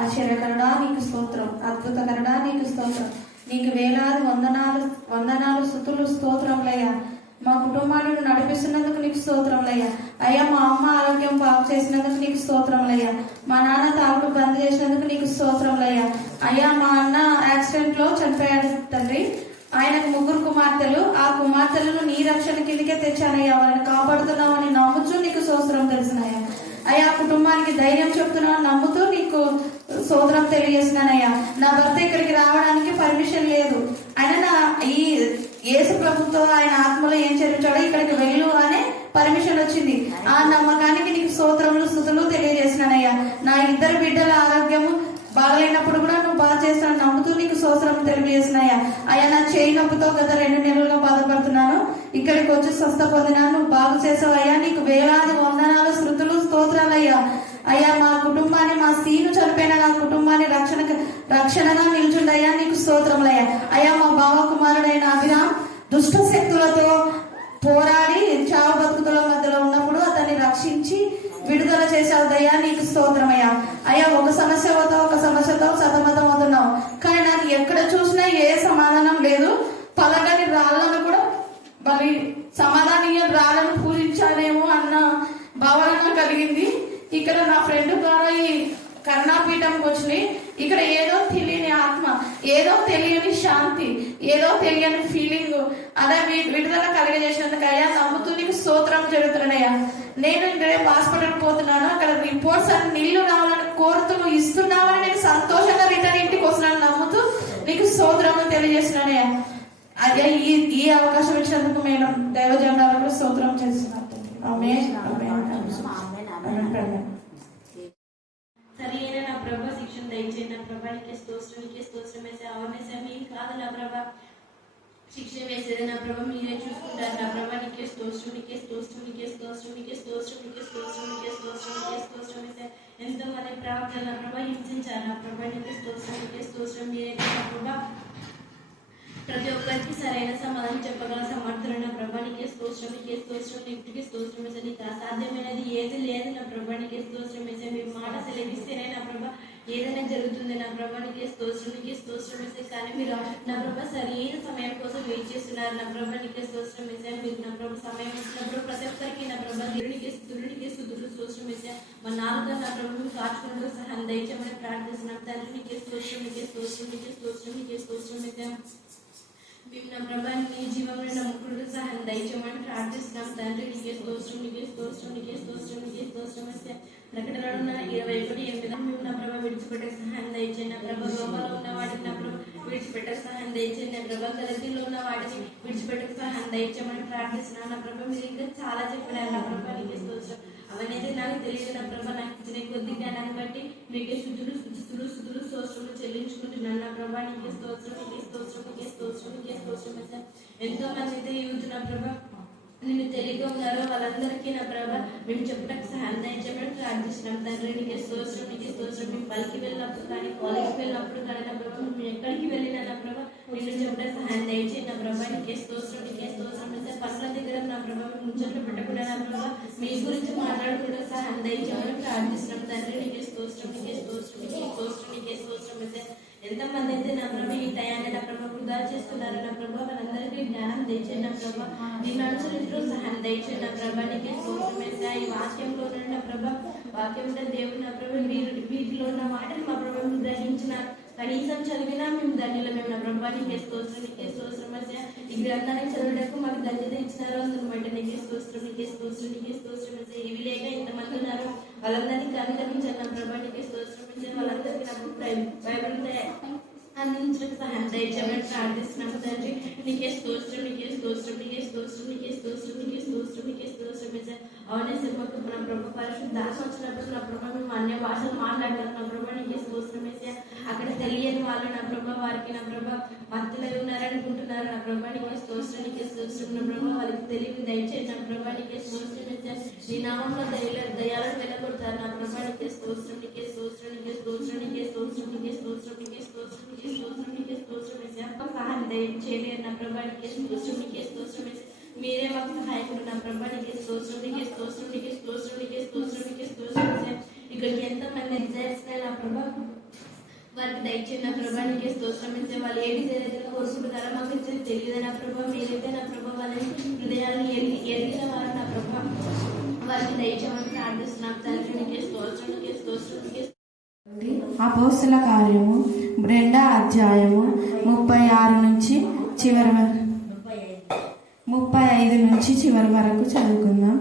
ఆశ్చర్యకరుడా నీకు స్తోత్రం, అద్భుతకరుడా నీకు స్తోత్రం, నీకు వేలాది వందనాలు వందనాలు స్తుతులు స్తోత్రములయ్యా. మా కుటుంబాన్ని నడిపిస్తున్నందుకు నీకు స్తోత్రములయ్యా. అయ్యా మా అమ్మ ఆరోగ్యం బాగు చేసినందుకు నీకు స్తోత్రములయ్యా. మా నాన్న తాగుడు బంద్ చేసినందుకు నీకు స్తోత్రములయ్యా. అయ్యా మా అన్న యాక్సిడెంట్ లో చనిపోయాడు తండ్రి. ఆయనకు 3 కుమార్తెలు. ఆ కుమార్తెలను నీ రక్షణ కిందకే తెచ్చానయ్యా. వాళ్ళని కాపాడుతున్నామని నమ్ముచూ నీకు స్తోత్రం తెలిసినయ్యా. అయ్యా కుటుంబానికి ధైర్యం చెప్తున్నావు నమ్ముతూ నీకు స్తోత్రం తెలియజేసినానయ్యా. నా భర్త ఇక్కడికి రావడానికి పర్మిషన్ లేదు. ఆయన నా ఈ యేసు ప్రభుతో ఆయన ఆత్మలో ఏం చదివించాడో ఇక్కడికి వెళ్ళు అనే పర్మిషన్ వచ్చింది. ఆ నమ్మకానికి నీకు స్తోత్రములు స్తుతులు తెలియజేసినానయ్యా. నా 2 బిడ్డల ఆరోగ్యము బాగలేనప్పుడు కూడా నువ్వు బాగా చేస్తాను నమ్ముతూ నీకు స్తోత్రం తెలియజేసినాయా. అయ్యా నా చేయి నొప్పితో గత 2 నెలలుగా బాధపడుతున్నాను. ఇక్కడికి వచ్చి స్వస్థ పొందినాను. నువ్వు బాగు చేసావయ్యా. నీకు వేలాది వందనాలు స్తుతులు స్తోత్రాలయ్యా. అయ్యా మా కుటుంబాన్ని, మా సీను చనిపోయిన నా కుటుంబాన్ని రక్షణగా నిల్చుండయ్యా. నీకు స్తోత్రములయ్యా. అయ్యా మా బావ కుమారుడైన అభిరామ్ దుష్ట శక్తులతో పోరాడి చావు బతుకుతుల మధ్యలో ఉన్నప్పుడు అతన్ని రక్షించి విడుదల చేసావు దయ్యా. నీకు స్తోత్రమయ్యా. అయ్యా ఒక సమస్యతో సతమతం అవుతున్నావు. కానీ నాకు ఎక్కడ చూసినా ఏ సమాధానం లేదు. పలకని రాళ్లను కూడా మరి సమాధానీయ రాళ్లను పూజించాలేమో అన్న భావన కలిగింది. ఇక్కడ నా ఫ్రెండ్ ద్వారా ఈ కరుణాపీఠంకి వచ్చి ఇక్కడ ఏదో తెలియని ఆత్మ, ఏదో తెలియని శాంతి, ఏదో తెలియని ఫీలింగ్ అదే విడుదల కలిగజేసినందుకు అయ్యా నమ్ముతూ నీకు స్తోత్రం జరుగుతున్నానయ్యా. నేను రేపు హాస్పిటల్ పోతున్నాను. అక్కడ రిపోర్ట్స్ అన్ని నీళ్లు రావాలని కోరుతూ ఇస్తున్నామని నేను సంతోషంగా రిటర్న్ ఇంటికి వస్తున్నాను నమ్ముతూ నీకు స్తోత్రం తెలియజేస్తున్నానయ్యా. అదే ఈ అవకాశం ఇచ్చినందుకు మేము దైవజనాలకు స్తోత్రం చేస్తున్నాం. సరైన నా ప్రభ శిక్షణ దయచేయండి. నా ప్రభానికి స్తోత్రం వేసే అవనేసే మీకు కాదు నా ప్రభ శిక్షణ వేసేది నా ప్రభ మీరే చూసుకుంటారు. నా ప్రభానికి స్తోత్రం వేసే ఎంతో మంది ప్రార్థన నా ప్రభ హింసించారు. నా ప్రభానికి స్తోత్రం మీరే నా ప్రభ ప్రతి ఒక్కరికి సరైన సమాధానం చెప్పగల సమర్థులు నా ప్రభానికి స్తోత్రం ఇంటికి స్తోత్రం వేసే నీకు అసాధ్యమైనది ఏది లేదు నా ప్రభానికి స్తోత్రం వేసే మీ మాట సెలవిస్తేనే నా ప్రభ ఏదైనా జరుగుతుంది. నా ప్రభానికి స్తోత్రం వేసే కానీ మీరు నా ప్రభ సరైన సమయం కోసం వెయిట్ చేస్తున్నారు. నా ప్రభానికి స్తోత్రం వేసే మీరు నా ప్రభ సమయం ఇచ్చినప్పుడు ప్రతి ఒక్కరికి నా ప్రభ దేవునికి స్తుతులు స్తోత్రం వేసే మా నాలుగు నా ప్రభు మీకు కాచుకుంటూ సహాయం దయచేయమని ప్రార్థిస్తున్నాం. తండ్రి నీకే స్తోత్రం వేసే మేము నా ప్రభాని నీ జీవంలో నమ్ముకుంటూ సహాయం దయచేయమని ప్రార్థిస్తున్నాం. తండ్రి నీకే స్తోత్రం వేసే ప్రకటనలో ఉన్న 21:8 మేము నా ప్రభ విడిచిపెట్టే సహాయం దయచేయండి. నా ప్రభ గోపాలో ఉన్న వాటిని నా ప్రభ విడిచిపెట్టే సహాయం దయచేయండి. నా ప్రభ గలతీలో ఉన్న వాటిని విడిచిపెట్టే సహాయం దయచేయమని ప్రార్థిస్తున్నాం. నా ప్రభ మీరు ఇంకా చాలా చెప్పినారు. నా ప్రభ నీకే స్తోత్రం అవనైతే నాకు తెలియదు. నా ప్రభ నాకు ఇచ్చిన కొద్ది జ్ఞానాన్ని బట్టి మీకే స్తుతులు స్తోత్రములు చెల్లించుకుంటున్నాను. నా ప్రభ నీకే స్తోత్రం ఎంతో మంది అయితే యూత్ నా ప్రభ నిన్ను తెలియక ఉన్నారో వాళ్ళందరికీ నా ప్రభ మేము చెప్పడానికి సహాయం దయచేయమని ప్రార్థిస్తున్నాం. తండ్రి నీకే స్తోత్రం మేము పలికి వెళ్ళినప్పుడు కానీ కాలేజ్కి వెళ్ళినప్పుడు కానీ నా ప్రభ మేము ఎక్కడికి వెళ్ళినా నా ప్రభ నిన్ను చెప్పడానికి సహాయం దయచేయండి. నా ప్రభ నీకే స్తోత్రం పనుల దగ్గర నా ప్రభ ముచ్చట్లు పెట్టకుండా నా ప్రభ మీ గురించి మాట్లాడుకుంటే సహాయం దయచేయమని ప్రార్థిస్తున్నాం. తండ్రి నీకే స్తోత్రం ఎంతమంది అయితే నా ప్రభ ఈ టయాన్ని నా ప్రభ వృధా చేస్తున్నారు. నా ప్రభ వాళ్ళందరికీ జ్ఞానం దయచేయండి. నా ప్రభ నేను అనుసరించు సహాయం దయచేయండి. నా ప్రభ నీకే స్తోత్రం ఈ వాక్యంలో నా ప్రభ వాక్యంలో దేవుడు నా ప్రభ వీటిలో ఉన్న మాటలు మా ప్రభ గ్రహించిన కనీసం చదివినా మేము ధన్యులు మేము నా ప్రభ నీకే స్తోత్రం ఈ గ్రంథాన్ని చదవడానికి మాకు ధన్యత ఇచ్చినారో అందుమాట నీకే స్తోత్రం ఇవి లేక ఎంతమంది ఉన్నారు వాళ్ళందరినీ కనుకరించారు. నా ప్రభ నీకే స్తోత్రం వాళ్ళందరికీ నాకు బైబిల్ అందించడానికి సహాయం దయచేయమని ప్రార్థిస్తున్నాము. తండ్రి నీకే స్తోత్రం అవునే మాకు నా ప్రభ పరిశుద్ధాత్మ వచ్చినప్పుడు నా ప్రభ మేము అన్య భాషలు మాట్లాడతాం. నా ప్రభ నీకే స్తోత్రం అక్కడ తెలియని వాళ్ళు నా ప్రభ వారికి నా ప్రభ మత్తులో ఉన్నారనుకుంటున్నారు. నా ప్రభ నీకే స్తోత్రం నా ప్రభ వారికి తెలివి దయచేయండి. నా ప్రభ నీకే స్తోత్రం నీ నామంలో దయాలను వెళ్ళగొడతారు. నా ప్రభ నీకే స్తోత్రం సహాయం దయచేయండి. నా ప్రభ నీకే స్తోత్రం మీరే మాకు సహాయకుడు. నా ప్రభ నీకే స్తోత్రం ఇక్కడికి ఎంతమంది ఎగ్జామ్స్ నా ప్రభ వారికి దయచేయండి నా ప్రభా, నీకే స్తోత్రం ఇస్తే వాళ్ళు ఏ డిజైన్ అయితే కోరుకుంటున్నారో మాకు తెలియదు నా ప్రభా. మీరైతే నా ప్రభా వాళ్ళ హృదయాన్ని ఎరిగిన వారు నా ప్రభా, వారికి దయచేయమని ప్రార్థిస్తున్నాం తండ్రి. నీకే స్తోత్రం, నీకే స్తోత్రం, నీకే అపోస్తల కార్యము 2వ అధ్యాయము 36 నుంచి చివరి 35 నుంచి చివరి వరకు చదువుకుందాం.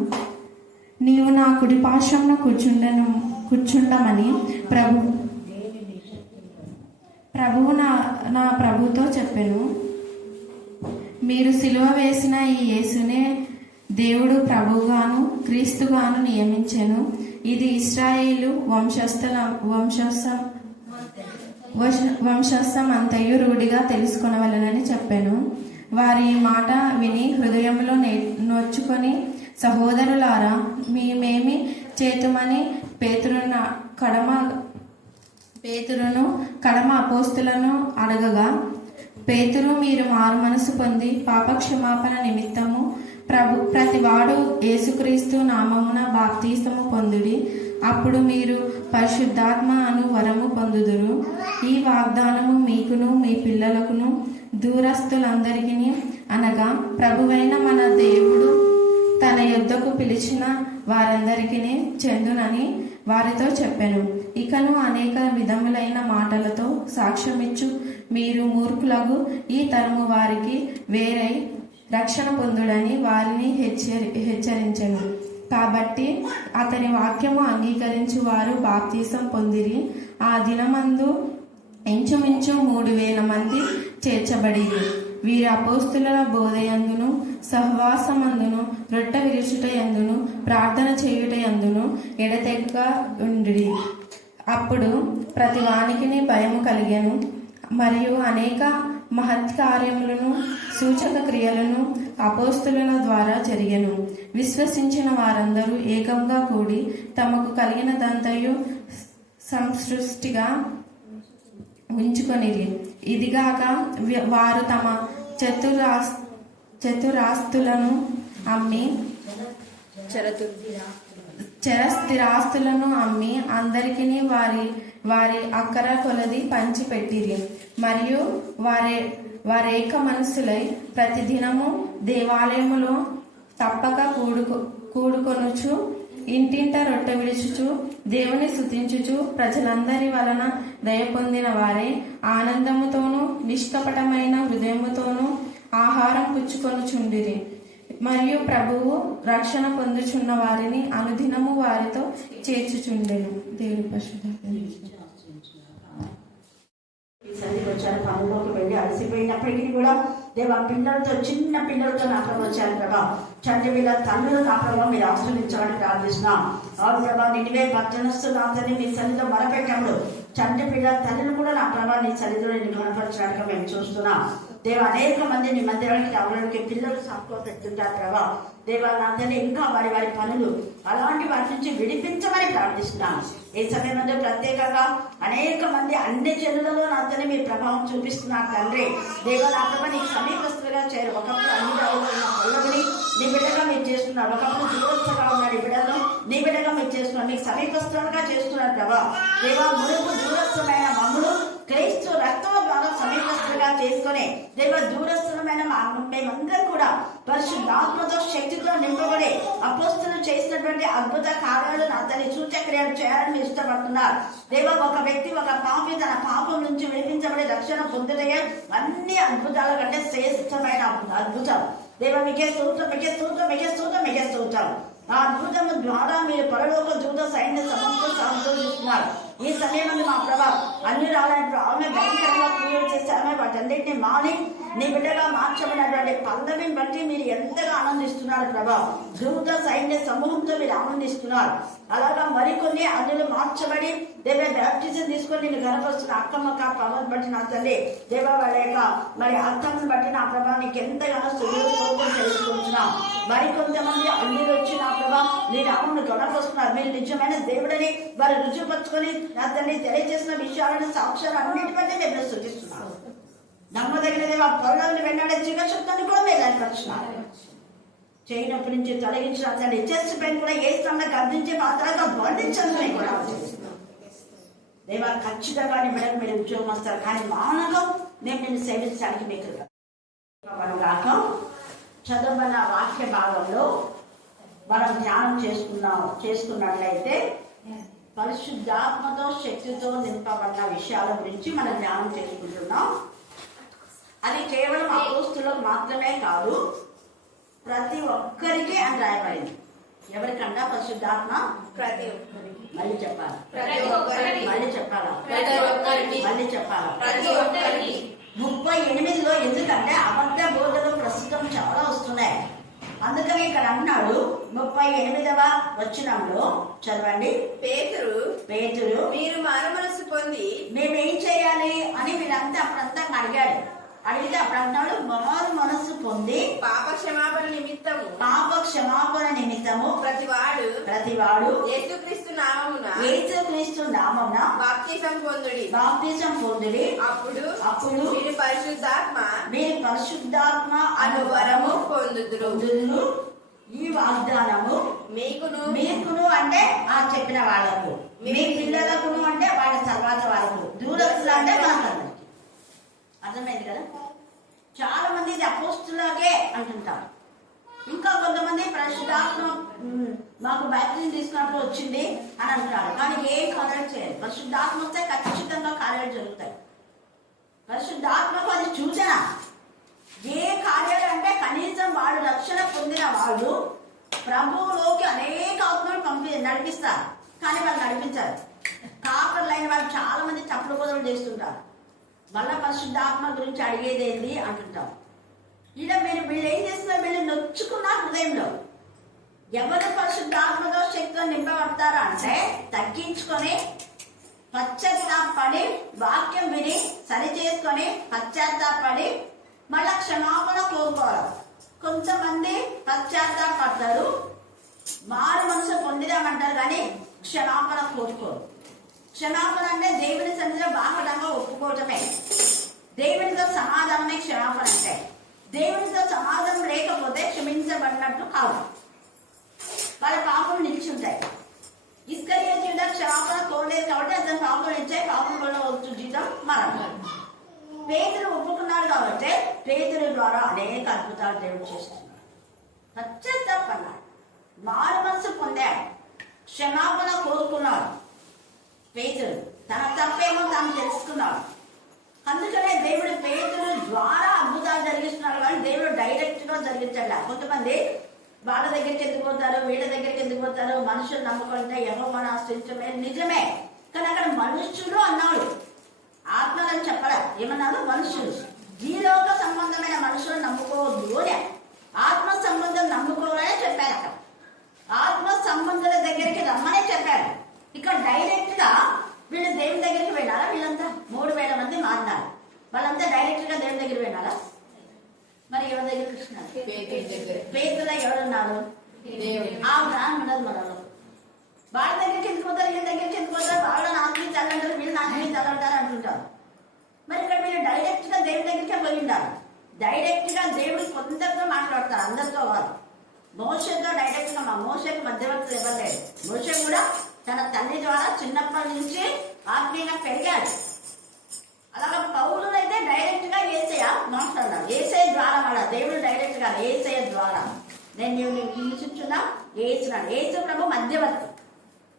నీవు నా కుడి పార్శ్వమున కూర్చుండమని ప్రభువు నా ప్రభుతో చెప్పెను. మీరు సిలువ వేసిన ఈ యేసునే దేవుడు ప్రభువుగాను క్రీస్తుగాను నియమించెను. ఇది ఇశ్రాయేలు వంశస్థమంతయు రూఢిగా తెలుసుకొనవలెనని చెప్పాను. వారి మాట విని హృదయంలో నొచ్చుకొని, సహోదరులారా, మేమేమి చేతుమని పేతురును కడమ అపోస్తులను అడగగా, పేతురు, మీరు మారు మనసు పొంది పాపక్షమాపణ నిమిత్తము ప్రతివాడు యేసుక్రీస్తు నామమున బాప్తీసము పొందుడి, అప్పుడు మీరు పరిశుద్ధాత్మ అను వరము పొందుదురు. ఈ వాగ్దానము మీకును మీ పిల్లలకును దూరస్తులందరికీ, అనగా ప్రభువైన మన దేవుడు తన యొద్దకు పిలిచిన వారందరికీ చెందునని వారితో చెప్పెను. ఇకను అనేక విధములైన మాటలతో సాక్ష్యమిచ్చు మీరు మూర్ఖులకు ఈ తరము వారికి వేరై రక్షణ పొందుడని వారిని హెచ్చరించెను. కాబట్టి అతని వాక్యము అంగీకరించి వారు బాప్తీసం పొందిరి. ఆ దినమందు ఇంచుమించు 3,000 మంది చేర్చబడిరి. వీరి అపోస్తుల బోధయందును సహవాసమందును రొట్టె విరుచుటయందును ప్రార్థన చేయుటయందును ఎడతెగక ఉండిరి. అప్పుడు ప్రతి వానికిని భయము కలిగెను. మరియు అనేక మహత్కార్యములను సూచక క్రియలను అపోస్తుల ద్వారా జరిగెను. విశ్వసించిన వారందరూ ఏకంగా కూడి తమకు కలిగినదంతయు సంసృష్టిగా ఉంచుకొనిరి. ఇదిగాక వారు తమ చతురాస్తులను అమ్మి చరస్థిరాస్తులను అమ్మి అందరికీ వారి అక్కర కొలది పంచి పెట్టిరి. మరియు వారేక మనసులై ప్రతిదినము దేవాలయములో తప్పక కూడుకొనుచు ఇంటింట రొట్టె విడుచుచు దేవుని స్తుతించుచు ప్రజలందరి వలన దయ పొందిన వారే ఆనందముతోనూ నిష్కపటమైన హృదయముతోనూ ఆహారం పుచ్చుకొనుచుండిరి. మరియు ప్రభువు రక్షణ పొందుచున్న వారిని అనుదినము వారితో చేర్చుచుండెను. దేవుని పరిశుద్ధ వచ్చారు, పనులోకి వెళ్ళి అలసిపోయినప్పటికీ కూడా దేవ పిల్లలతో, చిన్న పిల్లలతో నా ప్రభావ వచ్చారు ప్రభా. చంటి వీళ్ళ తండ్రులు నా ప్రభావ మీరు ఆశ్రయించాలని ప్రార్థిస్తున్నాం. అవును ప్రభా, నిన్నే పట్టణస్తులందరినీ మీ సన్నిధిలో మొరపెట్టినప్పుడు చంటి పిల్లల తల్లిని కూడా నా ప్రభావ నీ సన్నిధిలో నేను కనపరచడానికి మేము చూస్తున్నాం. దేవ అనేక మంది నీ మందిరానికి రావడానికి పిల్లలు సాకులో పెడుతుంటారు ప్రభా. దేవాలందరినీ ఇంకా వారి వారి పనులు అలాంటి వాటి నుంచి విడిపించమని ప్రార్థిస్తున్నాం. ఈ సమయంలో ప్రత్యేకంగా అనేక మంది అన్ని జనులలో నాతోనే మీ ప్రభావం చూపిస్తున్నారు తండ్రి. దేవ నా ప్రభ నీకు సమీపస్తులుగా చేరు. ఒకప్పుడు అన్ని రావులో ఉన్న పల్లవిని నీ బిడ్డగా మీరు చేస్తున్నారు. ఒకప్పుడు దూరస్తుగా ఉన్న నీ బిడ్డలను నీ బిడ్డగా మీరు చేస్తున్నారు. మీకు సమీపస్తులుగా చేస్తున్నారు ప్రభా. దేవ మునుపు దూరస్థమైన మమ్ములు క్రీస్తు రక్తం ద్వారా సమీపస్తులుగా చేసుకుని దేవ దూరస్థమైన మేమందరం కూడా పరిశుద్ధాత్మతో శక్తితో నింపబడి అపోస్తులు చేసినటువంటి అద్భుత కార్యాలను అతని సూచక్రియలు చేయాలని ఇష్టపడుతున్నారు. దేవ ఒక వ్యక్తి, ఒక పాపి తన పాపం నుంచి విడిపించబడి రక్షణ పొందుటయే అన్ని అద్భుతాల కంటే శ్రేష్టమైన అద్భుతం. దేవ మీకే స్తోత్రం, మీకే స్తోత్రం, మీకే స్తోత్రం, మీకే స్తోత్రం. ఆ అద్భుతము ద్వారా మీరు పరలోక దూత సైన్య సమస్తం సంతోషిస్తున్నారు. ఈ సమయంలో మా ప్రభా అన్ని రావాలంటారు. ఆమె భయంకరంగా క్రియలు చేశారు. వాటన్నిటిని మాని నీ బిడ్డగా మార్చబడినటువంటి పల్లవిని బట్టి మీరు ఎంతగా ఆనందిస్తున్నారు ప్రభా. దూత సైన్య సమూహంతో మీరు ఆనందిస్తున్నారు. అలాగా మరికొన్ని అందులో మార్చబడి దేవ బ్యాప్టిజం తీసుకొని నేను కనపరుస్తున్న అక్కమ్మక్క పవన్ బట్టి నా తల్లి దేవ వాళ్ళ యొక్క మరి అర్థమును బట్టి నా ప్రభా నీకు ఎంతగానో సుఖం తెలుసుకుంటున్నాం. మరికొంతమంది అల్లులు వచ్చి నా ప్రభా నీ నామను కనపరుస్తున్నారు. మీరు నిజమైన దేవుడని వారు రుజుపరుచుకొని నా తల్లి తెలియజేసిన విషయాలను సాక్ష్యాలు అన్నిటి బట్టి మేము సూచిస్తున్నాం. నమ్మదగిన దేవ పొరలను వెంటాడే జీవశక్తాన్ని కూడా మీరు ఏర్పరుచున్నారు. చేయనప్పటి నుంచి తొలగించిన తండ్రి చెస్ట్ పెయిన్ కూడా ఏ స్థానంలో గర్దించే మాత్రంగా బంధించాలని కూడా దేవా ఖచ్చితంగా నీ బిడ్డకు మీరు ఉద్యోగం వస్తారు, కానీ మానకం నేను నిన్ను సేవించడానికి మీకు కాక చదవబడిన వాక్య భాగంలో మనం ధ్యానం చేసుకున్నట్లయితే పరిశుద్ధాత్మతో శక్తితో నింపబడిన విషయాల గురించి మనం ధ్యానం చేసుకుంటున్నాం. అది కేవలం అపోస్తులకు మాత్రమే కాదు, ప్రతి ఒక్కరికి అని రాయబడింది. ఎవరికన్నా పరిశుద్ధాత్మ? ప్రతి ఒక్కరికి. మళ్ళీ చెప్పాలా? మళ్ళీ చెప్పాలా? మళ్ళీ చెప్పాలా? 38లో. ఎందుకంటే అబద్ధ బోధలు ప్రస్తుతం చాలా వస్తున్నాయి. అందుకని ఇక్కడ అన్నాడు 38వ వచనంలో, చదవండి. పేతురు మీరు మారుమనసు పొంది మేమేం చేయాలి అని వీళ్ళంతా అప్పుడంతా అడిగాడు. అడిగితే అప్పుడు అంటాడు మారు మనస్సు పొంది పాప క్షమాపణ నిమిత్తము ప్రతివాడు యేసుక్రీస్తు నామమున బాప్తిసం పొందుడి. అప్పుడు మీరు పరిశుద్ధాత్మ అను వరము పొందుదురు. ఈ వాగ్దానము మీకును అంటే ఆ చెప్పిన వాళ్ళకు, మీ పిల్లలకును అంటే వాళ్ళ తర్వాత వాళ్ళకు, దూరస్తులు అంటే మనకు. అర్థమైంది కదా? చాలా మంది ఇది అపోస్తులకే అంటుంటారు. ఇంకా కొంతమంది పరిశుద్ధాత్మ మాకు బ్యాప్టిజం తీసుకున్నప్పుడు వచ్చింది అని అంటారు, కానీ ఏం కార్యాలు చేయాలి? పరిశుద్ధాత్మ వస్తే ఖచ్చితంగా కార్యాలు జరుగుతాయి. పరిశుద్ధాత్మకు అది సూచన. ఏ కార్యాలు అంటే కనీసం వాడు రక్షణ పొందిన వాళ్ళు ప్రభువులోకి అనేక ఆత్మలు నడిపిస్తారు, కానీ వాళ్ళు నడిపించారు. కాపర్లైన వాళ్ళు చాలా మంది తప్పుడు బోధలు చేస్తుంటారు. మళ్ళా పరిశుద్ధాత్మ గురించి అడిగేది ఏంటి అంటుంటాం. ఇలా వీళ్ళు ఏం చేస్తున్నారు? వీళ్ళు నొచ్చుకున్న హృదయంలో ఎవరు పరిశుద్ధాత్మతో శక్తితో నింపబడతారా అంటే తగ్గించుకొని పశ్చాత్తాపడి వాక్యం విని సరి చేసుకొని పశ్చాత్తాపడి మళ్ళా క్షమాపణ కోరుకోవాలి. కొంతమంది పశ్చాత్తాపడతారు, మారు మనసు పొందిదామంటారు, కానీ క్షమాపణ కోరుకోరు. క్షమాపణ అంటే దేవుని సన్నిధిలో బాహటంగా ఒప్పుకోవటమే. దేవునితో సమాధానమే క్షమాపణ అంటే. దేవునితో సమాధానం లేకపోతే క్షమించబడినట్టు కాదు. వాళ్ళ పాపలు నిలిచి ఉంటాయి. ఇస్కరియోతు క్షమాపణ కోరలేదు కాబట్టి అతను పాపలు ఇచ్చాయి. పాపం వల్ల వచ్చు జీతం మరణం. పేతురు ఒప్పుకున్నాడు కాబట్టి పేతురు ద్వారా అనేక అద్భుతాలు దేవుడు చేస్తున్నాడు. పశ్చాత్తాపన్నాడు, మారు మనసు పొందాడు, క్షమాపణ కోరుకున్నాడు. పేతురు తన తప్పేమో తాను తెలుసుకున్నాడు. అందుకనే దేవుడు పేతురు ద్వారా అద్భుతాలు జరిగిస్తున్నాడు, కానీ దేవుడు డైరెక్ట్ గా జరిగించాడు. కొంతమంది వాళ్ళ దగ్గరికి ఎందుకు పోతారు, వీళ్ళ దగ్గరికి ఎందుకు పోతారు, మనుషులు నమ్ముకుంటే యెహోవాను ఆశ్రయించడమే నిజమే. కానీ అక్కడ మనుషులు అన్నాడు, ఆత్మలని చెప్పలే. ఏమన్నాడు? మనుషులు. ఈ లోక సంబంధమైన మనుషులు నమ్ముకోవద్దు అని, ఆత్మ సంబంధం నమ్ముకోవాలనే చెప్పారు. అక్కడ ఆత్మ సంబంధాల దగ్గరికి రమ్మనే చెప్పారు. ఇక్కడ డైరెక్ట్ గా వీళ్ళు దేవుని దగ్గరికి వెళ్ళాలా? వీళ్ళంతా 3000 మంది మారినారు. వాళ్ళంతా డైరెక్ట్ గా దేవుని దగ్గరికి వెళ్ళాలా? మరి ఎవరి దగ్గరికి వచ్చినారు? పేతురులో ఎవరున్నారు? ఆ జ్ఞానం ఉండదు మనలో. వాళ్ళ దగ్గరికి ఎందుకు పోతారు, వీళ్ళ దగ్గరికి ఎందుకు పోతారు, వాళ్ళని ఆశ్రయించాలంటారు, వీళ్ళని ఆశ్రయించాలంటారు అంటుంటారు. మరి ఇక్కడ వీళ్ళు డైరెక్ట్ గా దేవుని దగ్గరికే పోయి ఉండాలి. డైరెక్ట్ గా దేవుడు కొందరితో మాట్లాడతారు, అందరితో కాదు. మోషేతో డైరెక్ట్ గా, మోషేకి మధ్యవర్తులు ఇవ్వలేదు. మోషే కూడా తన తండ్రి ద్వారా చిన్నప్పటి నుంచి ఆత్మీయంగా పెరిగాడు. అలాగే పౌలు అయితే డైరెక్ట్ గా యేసయ్య మాట్లాడాడు. యేసయ్య ద్వారా మళ్ళా దేవుడు డైరెక్ట్ గా యేసయ్య ద్వారా నేను నిలిచున్నా యేసున్నాడు. యేసు ప్రభు మధ్యవర్తి.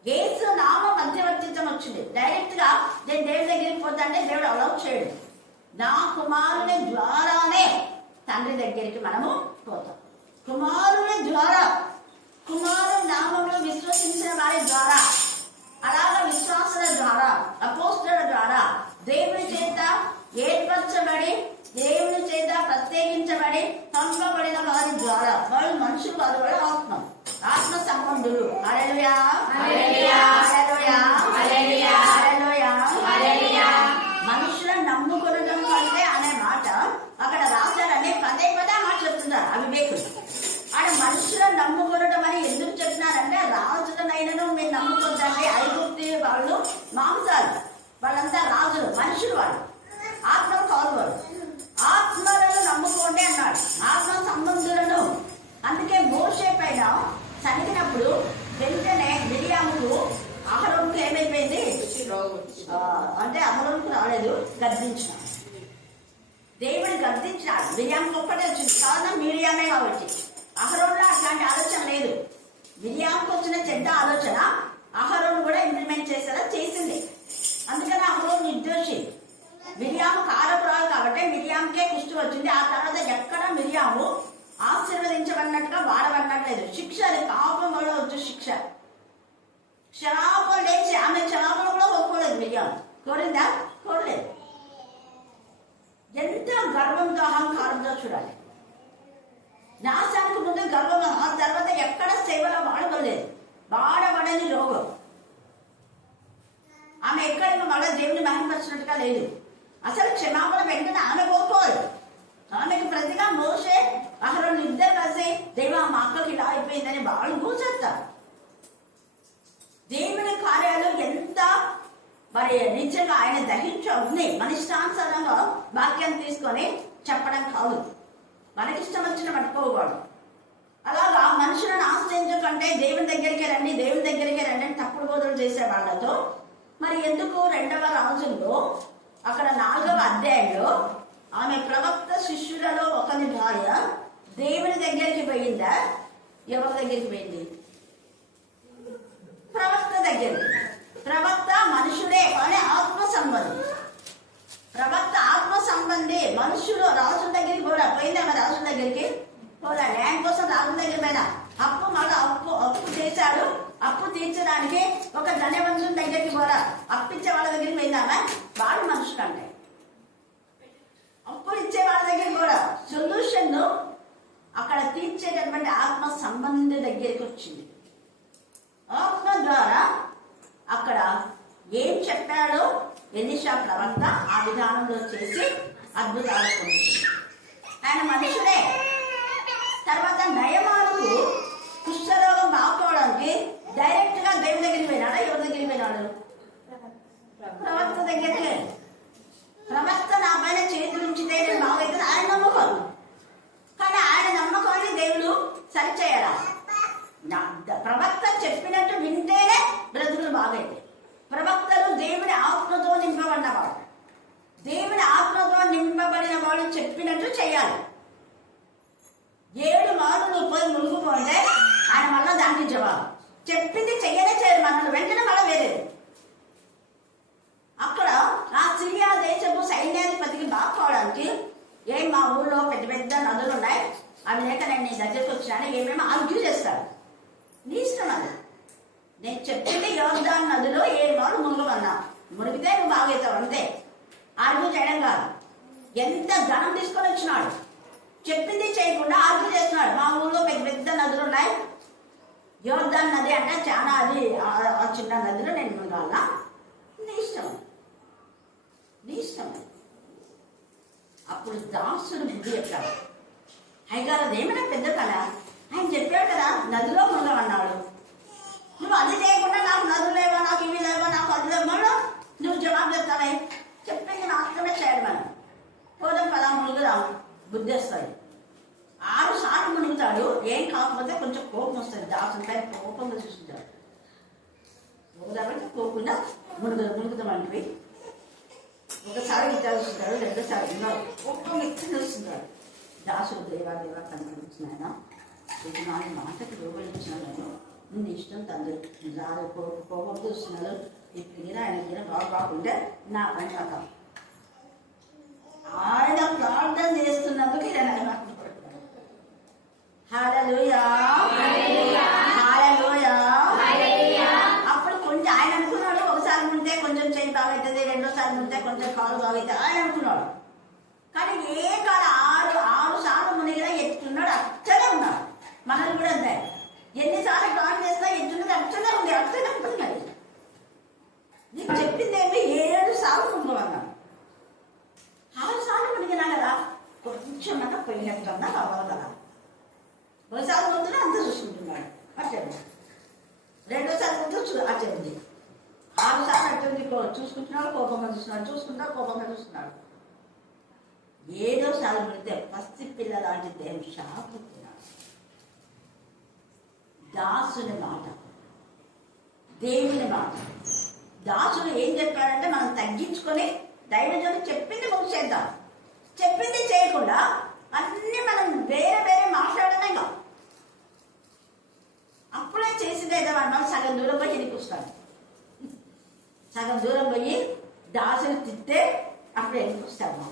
యేసు నామ మధ్యవర్తిత్వం వచ్చింది. డైరెక్ట్ గా నేను దేవుడి దగ్గరికి పోతా అంటే దేవుడు అలౌ చేయడు. నా కుమారుని ద్వారానే తండ్రి దగ్గరికి మనము పోతాం. కుమారుని ద్వారా, కుమారుని నామంలో విశ్వసించిన వారి ద్వారా, అలాగే విశ్వాసుల ద్వారా, అపోస్తుల ద్వారా, దేవుని చేత ఏర్పరచబడి, దేవుని చేత ప్రత్యేకించబడి పంపబడిన వారి ద్వారా, వాళ్ళు మనుషులు కాదు, వాళ్ళు ఆత్మ సంబంధులు. హల్లెలూయా, హల్లెలూయా, హల్లెలూయా, హల్లెలూయా. మనుషులను నమ్ముకోవడం కంటే అనే మాట అక్కడ రాశారని పదే మాట చెప్తున్నారు అవివేకులు. ఆడ మనుషులను నమ్ముకోవడం అని ఎందుకు చెప్తున్నారంటే, రాజులనైనా మీరు నమ్ముకోద్దండి, ఐగుప్తు వాళ్ళు మాంసాలు, అంటే అహరోనుకు రాలేదు, గద్దించిన. దేవుడు గద్దించాడు. మిరియాముకు ఒక్కటే వచ్చింది, కారణం మిరియామే కాబట్టి. అహరోన్లో అట్లాంటి ఆలోచన లేదు. మిరియాముకు వచ్చిన చెడ్డ ఆలోచన అహరోను కూడా ఇంప్లిమెంట్ చేసేలా చేసింది. అందుకని అహరోను నిర్దోషి. మిరియాము కారకురాలు కాబట్టి మిరియాముకే కుష్టి వచ్చింది. ఆ తర్వాత ఎక్కడ మిరియాము ఆశీర్వదించబడినట్టుగా వాడబడినట్లేదు. శిక్ష, అది పాపం కూడా వచ్చు శిక్ష. క్షమాపణ లేచి ఆమె క్షమాపణ కూడా ఒప్పుకోలేదు. మిరియాము కోరిందా? కోరలేదు. ఎంత గర్వంతో అహంకారంతో చూడాలి. నాశానికి ముందు గర్వం, ఆ తర్వాత ఎక్కడ సేవలో వాడబడలేదు. వాడబడని రోగం. ఆమె ఎక్కడ మళ్ళీ దేవుని మహిమపరిచినట్టుగా లేదు. అసలు క్షమాపణ వెంటనే ఆమె కోరుకోవాలి. ఆమెకు ప్రతిగా మోషే అహరోను ఇద్దరు కలిసి దేవా మా అక్కకి ఇలా అయిపోయిందని వాళ్ళు కూర్చొస్తారు. దేవుని కార్యాలు ఎంత మరి నిజంగా ఆయన దహించ ఉంది. మన ఇష్టానుసారంగా వాక్యం తీసుకొని చెప్పడం కాదు, మనకిష్టం వచ్చిన పట్టుకోకూడదు. అలాగా మనుషులను ఆశ్రయించకంటే దేవుని దగ్గరికే రండి, దేవుని దగ్గరికే రండి అని తప్పుడు బోధలు చేసే వాళ్ళతో మరి ఎందుకు 2వ రాజుల్లో అక్కడ 4వ అధ్యాయంలో ఆమె ప్రవక్త శిష్యులలో ఒకరి భార్య దేవుని దగ్గరికి పోయిందా? ఎవరి దగ్గరికి పోయింది? ప్రవక్త దగ్గరికి. ప్రవక్త మనుషుడే కానీ ఆత్మ సంబంధి. ప్రవక్త ఆత్మ సంబంధి. మనుషులు రాజుల దగ్గరికి పోరా. పోయిందా? మరి రాజుల దగ్గరికి పోరా. న్యాయం కోసం రాజుల దగ్గర పోయినా అప్పు మళ్ళీ అప్పు చేశాడు. అప్పు తీర్చడానికి ఒక ధనవంతుని దగ్గరికి పోరా. అప్పిచ్చే వాళ్ళ దగ్గరికి పోయిందామా? వాడు మనుషులు అంటే అప్పులు ఇచ్చే వాళ్ళ దగ్గరికి కూడా సొల్యూషన్ అక్కడ తీర్చేటటువంటి ఆత్మ సంబంధి దగ్గరికి వచ్చింది. ఆత్మ ద్వారా అక్కడ ఏం చెప్పాడో ఎలీషా ప్రవక్త ఆ విధానంలో చేసి అద్భుతాలు పొందుతుంది. ఆయన మనుషుడే. తర్వాత నయమానుకు కుష్ఠరోగం బాగుకోవడానికి డైరెక్ట్ గా దేవుని దగ్గరికి పోయినాడా? ఎవరి దగ్గరికి పోయినాడు? ప్రవక్త దగ్గరికి. ప్రవక్త నా పైన చేతులు ఉంచితే నేను బాగైతే ఆయన నమ్మకం. కానీ ఆయన నమ్మకాన్ని దేవుడు సరిచేయాలా? ప్రవక్త చెప్పినట్టు వింటేనే బ్రతుకులు బాగైతే. ప్రవక్తలు దేవుని ఆత్మతో నింపబడినవాడు. దేవుని ఆత్మతో నింపబడిన వాడు చెప్పినట్టు చేయాలి. 7 మార్లు పోయి మునుగుపోతే ఆయన మళ్ళా దానికి జవాబు చెప్పింది చెయ్యనే చేయరు. మనల్ని వెంటనే మళ్ళీ వేరేది. అక్కడ ఆ సిరియా దేశపు సైన్యాధిపతికి బాగుకోవడానికి మా ఊళ్ళో పెద్ద పెద్ద నదులు ఉన్నాయి, అవి లేక నేను నీ దగ్గరికి వచ్చినాను, ఏమేమో ఆర్గ్యూ చేస్తాడు. నీ ఇష్టం అది. నేను చెప్పింది యోర్దాను నదిలో 7 మార్లు మునుగమన్నా. మునిగితే నువ్వు బాగవుతావు అంతే. ఆర్గ్యూ చేయడం కాదు. ఎంత ధనం తీసుకొని వచ్చినాడు. చెప్పింది చేయకుండా ఆర్గ్యూ చేస్తున్నాడు. మా ఊళ్ళో పెద్ద పెద్ద నదులు ఉన్నాయి, యోర్దాను నది అంటే చాలా, అది ఆ చిన్న నదిలో నేను మునగాల. నీ ఇష్టం, నీ ఇష్టం. అప్పుడు దాసుడు బుద్ధి చెప్పాడు. అయ్యగారు అదేమైనా పెద్ద కళ, ఆయన చెప్పాడు కదా నదిలో మునగమన్నాడు. నువ్వు అది చేయకుండా నాకు నదులు లేవా, నాకు ఇవి లేవా, నాకు అది లేవా, నువ్వు జవాబు చెప్తావే. చెప్పింది మాత్రమే చేయడం. మనం పోదాం పదా మునుగుదాం, బుద్ధి వస్తుంది. 6 సార్లు మునుగుతాడు. ఏం కాకపోతే కొంచెం కోపం వస్తుంది. దాసునిపై కోపంగా చూస్తుంటాడు. పోదామంటే పోకుండా మునుగుదామంటే ఒకసారి ఇట్లా చూస్తుంటాడు, 2సారి కోపం ఎక్కడ చూస్తుంటాడు. దాసుడు దేవా దేవా కనిపించిన ఇది నా మాటకి రూపొందించినాను, నీ ఇష్టం తండ్రి. కోపం చూస్తున్నాడు. ఇప్పుడు ఆయన గిర బాగుంటే నా పని కాక ఆయన ప్రార్థన చేస్తున్నందుకు హల్లెలూయా హల్లెలూయా. అప్పుడు కొంచెం ఆయన అనుకున్నాడు, ఒకసారి ముందే కొంచెం చేయి బాగవుతుంది, 2సారి ముందే కొంచెం కాలు బాగవుతుంది ఆయన అనుకున్నాడు. కానీ ఏ కాలం 6 సార్లు మునిగినా ఎత్తున్నాడు, అచ్చనే ఉన్నాడు. మనల్ని కూడా అంతే. ఎన్నిసార్లు ప్రార్థన చేసినా ఎత్తున్నది అచ్చనే ఉంది, అచ్చనే ఉంటున్నది. నీకు చెప్పిందేమి 7 సార్లు మునుగమన్నాడు. 6 సార్లు మునిగినా కదా కొంచెం అన్నా పోయినట్టున్నా కావాలి కదా. 1సారి ముందునే అంత చూసుకుంటున్నాడు, అట్లేదు. 2సారి ముందు అట్లేదు. 6 సార్లు అట్టుంది చూసుకుంటున్నాడు, కోపంగా చూస్తున్నాడు, చూసుకుంటాడు, కోపంగా చూస్తున్నాడు. 7సారి మునిగితే పసి పిల్ల లాంటి దేహం షాపుతున్నాడు. దాసుని మాట, దేవుని మాట, దాసుడు ఏం చెప్పాడంటే మనం తగ్గించుకొని దైవజనుడు చెప్పింది ముగిసేద్దాం. చెప్పింది చేయకుండా అన్ని మనం వేరే వేరే మాట్లాడమే కాదు. అప్పుడే చేసిందే మనం సగం దూరం పోయి ఇంటికి వస్తాడు. సగం దూరం పోయి దాసులు తిట్టే అప్పుడు ఎందుకు వస్తాడు.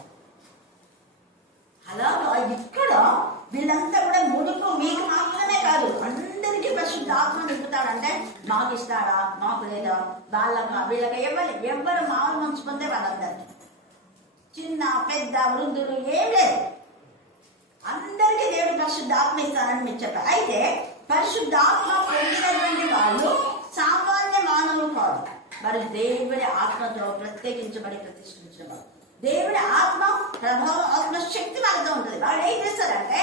అలా ఇక్కడ వీళ్ళంతా కూడా ముడుపు మీకు మాత్రమే కాదు అందరికీ పరిశుద్ధాత్మ నింపుతాడంటే మాకు ఇస్తాడా, మాకు లేదా, వాళ్ళక వీళ్ళకి ఎవరు మామూలు మనసు పొందే వాళ్ళందరికీ, చిన్న పెద్ద వృద్ధులు ఏం లేదు, అందరికీ దేవుడు పరిశుద్ధాత్మ ఇస్తానని మీరు చెప్పారు. అయితే పరిశుద్ధాత్మ పొందినటువంటి వాళ్ళు సామాన్య మానవులు కాదు, మరి దేవుడి ఆత్మతో ప్రత్యేకించబడి ప్రతిష్ఠించిన వారు. దేవుడి ఆత్మ ప్రభావం, ఆత్మ శక్తి వాళ్ళతో ఉంటుంది. వాళ్ళు ఏం చేస్తారంటే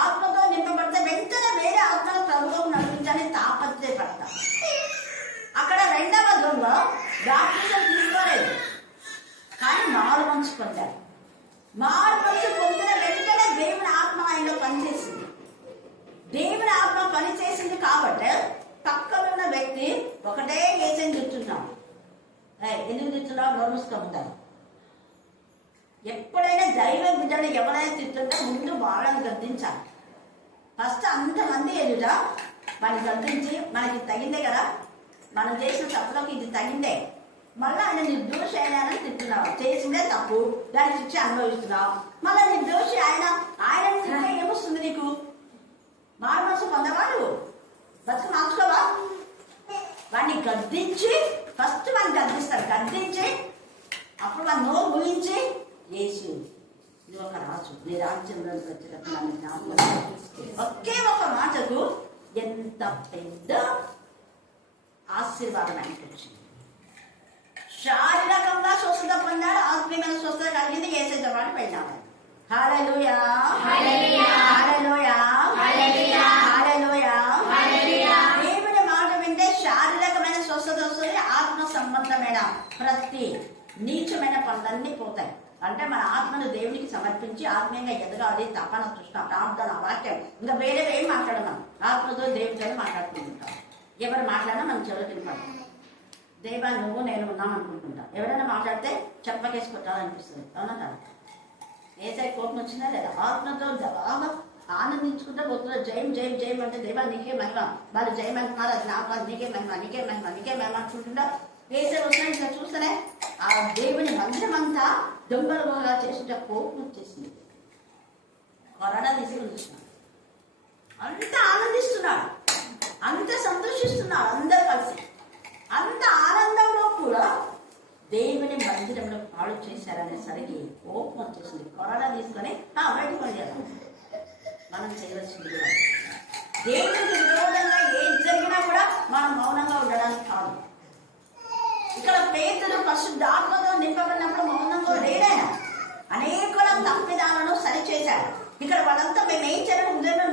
ఆత్మతో నింపబడితే వెంటనే వేరే ఆత్మను ప్రభుత్వం నడిపించాలని తాపత్రయపడతారు. అక్కడ రెండవ దొంగ బాప్తిజం తీసుకోలేదు, కానీ మారు మనసు పొందారు. మారు మనసు పొందిన వెంటనే దేవుని ఆత్మ ఆయనలో పనిచేసింది. దేవుని ఆత్మ పనిచేసింది కాబట్టి పక్కనున్న వ్యక్తి ఒకటే వేసేది తిట్టున్నాడు. ఎందుకు తిట్టున్నావు, నోరుముసుకుంటారు. ఎప్పుడైనా దైవ బిడ్డలు ఎవరైనా తిట్టుంటే ముందు వాళ్ళని గద్దించాలి. ఫస్ట్ అంతమంది ఎదుట వాళ్ళని గద్దించి మనకి తగిందే కదా, మనం చేసిన తప్పులోకి ఇది తగిందే, మళ్ళీ ఆయన నిర్దోషి అయినానని తిట్టున్నావు, చేసిందే తప్పు, దాని శిక్ష అనుభవిస్తున్నావు, మళ్ళీ నిర్దోషి ఆయన తింటే ఏమొస్తుంది నీకు? మారు మనసు పొందవా, నువ్వు బతుకు మార్చుకోవా? వాడిని గద్దించి ఫస్ట్ వాడిని గద్దిస్తాడు. గద్దించి అప్పుడు వాడిని నోరు ముగించి యేసు నువ్వు ఒక రాజు, నీ రాజ్యంలోకి వచ్చేటప్పుడు ఒకే ఒక మాటకు ఎంత పెద్ద ఆశీర్వాదం ఆయనకు వచ్చింది. శారీరకంగా స్వస్థత పొందాడు, ఆత్మీయమైన స్వస్థత కలిగింది. యేసయ్యతో పాటు వెళ్ళాడు. హల్లెలూయా, హల్లెలూయా, హల్లెలూయా, హల్లెలూయా, హల్లెలూయా. దేవుని మాట వింటే శారీరకమైన స్వస్థత వస్తుంది, ఆత్మ సంబంధమైన ప్రతి నీచమైన పనులన్నీ పోతాయి. అంటే మన ఆత్మను దేవునికి సమర్పించి ఆత్మీయంగా ఎదగాలి, తపన, తృష్ణ, ప్రార్థన, వాక్యం, ఇంకా వేరే ఏం మాట్లాడమా, ఆత్మతో దేవుడితో మాట్లాడుకుంటుంటాం. ఎవరు మాట్లాడినా మనం చెవులు తింటాం. దేవా నువ్వు నేను ఉన్నాం అనుకుంటుంటా. ఎవరైనా మాట్లాడితే చెప్పకేసి కొట్టాలనిపిస్తుంది, అవునా కాదు? ఏసై కోపం వచ్చిందా లేదా? ఆత్మతో బాగా ఆనందించుకుంటా పోతున్నారు. జయం జయం జయం అంటే దేవా నీకే మహిమ, వాళ్ళు జయం అంటున్నారు, అది నాకు కాదు, నీకే మహిమ, నీకే మహిమ, నీకే మహిమ అనుకుంటుంటా. వేసే వస్తున్నాయి. ఇట్లా చూస్తేనే ఆ దేవుని మందిరం అంతా దొంగలుగా చేస్తుంటే కోపం వచ్చేసింది. కొరడా తీసుకుని చూస్తున్నాడు, అంత ఆనందిస్తున్నాడు, అంత సంతోషిస్తున్నాడు, అందరూ కలిసి. అంత ఆనందంలో కూడా దేవుని మందిరంలో పాడు చేశారనేసరికి కోపం వచ్చేసింది. కొరడా తీసుకొని బయటకు వెళ్ళారు. మనం చేయవలసింది కూడా దేవునికి విరోధంగా ఏం జరిగినా కూడా మనం మౌనంగా ఉండడానికి కాదు. ఇక్కడ పేతురు పరిశుద్ధాత్మతో నింపబడినప్పుడు మౌనంగా లేడాయన, అనేక తప్పిదాలను సరిచేశాడు. ఇక్కడ వాళ్ళంతా మేము ఏం చేయాలని ఉదయంలో